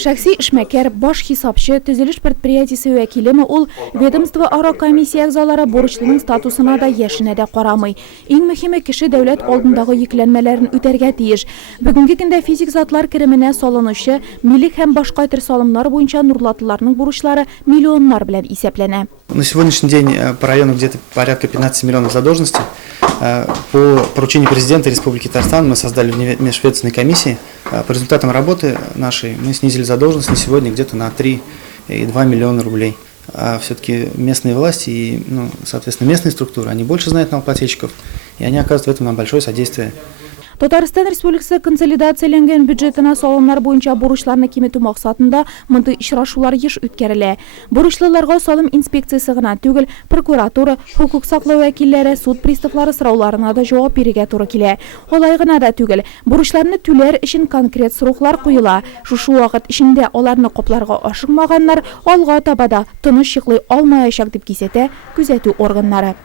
Шәхси эшмәкәр, баш хисапчы, төзелеш предприятиесе вәкилеме ул ведомство ара комиссия әгъзалары бурычлының статусына да яшенә дә карамый. Иң мөһиме кеше дәүләт алдындагы йөкләнмәләрен үтәргә тиеш. Бүгенге көндә физик затлар кеременә салынучы, милек һәм башка төр салымнар буенча нурлатыларның бурычлары миллионнар белән исәпләнә. На сегодняшний день по району где-то порядка 15 миллионов задолженности. По поручению президента Республики Татарстан мы создали межведомственные комиссии. По результатам работы нашей мы снизили задолженность на сегодня где-то на 3,2 миллиона рублей. А все-таки местные власти и, соответственно, местные структуры, они больше знают налогоплательщиков, и они оказывают в этом нам большое содействие. Татарстан Республикасы консолидацияләнгән бюджетына салымнар буенча бурычларны киметү максатында мондый очрашулар еш үткәрелә. Бурычлыларга салым инспекциясе гына түгел, прокуратура, хукук саклау вәкилләре, суд приставлары сорауларына да җавап бирергә туры килә. Алай гына да түгел, бурычларны түләр өчен конкрет сроклар куела. Шушы вакыт эчендә аларны капларга ашыкмаганнар алга таба да тыныч йоклый алмаячак дип кисәтә күзәтү органнары.